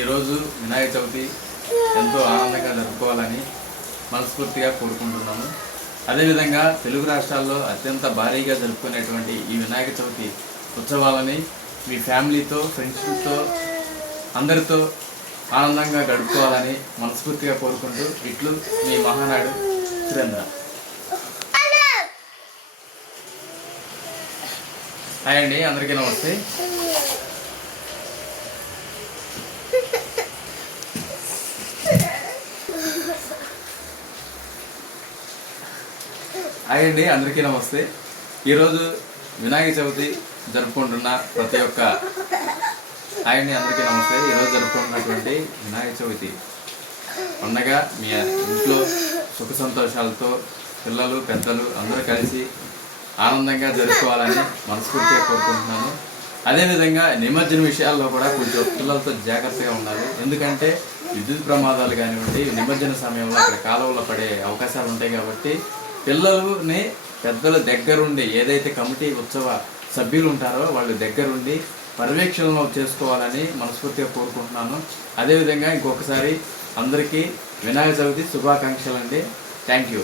ఈరోజు వినాయక చవితి ఎంతో ఆనందంగా జరుపుకోవాలని మనస్ఫూర్తిగా కోరుకుంటున్నాము. అదేవిధంగా తెలుగు రాష్ట్రాల్లో అత్యంత భారీగా జరుపుకునేటువంటి ఈ వినాయక చవితి ఉత్సవాలని మీ ఫ్యామిలీతో, ఫ్రెండ్స్తో అందరితో ఆనందంగా గడుపుకోవాలని మనస్ఫూర్తిగా కోరుకుంటూ ఇట్లు మీ మహానాడు సురేంద్ర. హాయ్ అండి, అందరికీ నమస్తే. హాయ్ అండి, అందరికీ నమస్తే. ఈరోజు వినాయక చవితి జరుపుకుంటున్న ప్రతి ఒక్క అందరికీ నమస్తే. ఈరోజు జరుపుకుంటున్నటువంటి వినాయక చవితి పండగ మీ ఇంట్లో సుఖ సంతోషాలతో పిల్లలు పెద్దలు అందరూ కలిసి ఆనందంగా జరుపుకోవాలని మనస్ఫూర్తిగా కోరుకుంటున్నాను. అదేవిధంగా నిమజ్జన విషయాల్లో కూడా కొంచెం పిల్లలతో జాగ్రత్తగా ఉండాలి. ఎందుకంటే విద్యుత్ ప్రమాదాలు కానివ్వండి, నిమజ్జన సమయంలో అక్కడ కాలువలో పడే అవకాశాలు ఉంటాయి. కాబట్టి పిల్లలని పెద్దల దగ్గరుండి, ఏదైతే కమిటీ ఉత్సవ సభ్యులు ఉంటారో వాళ్ళు దగ్గరుండి పర్యవేక్షణలో చేసుకోవాలని మనస్ఫూర్తిగా కోరుకుంటున్నాను. అదేవిధంగా ఇంకొకసారి అందరికీ వినాయక చవితి శుభాకాంక్షలు అండి. Thank you.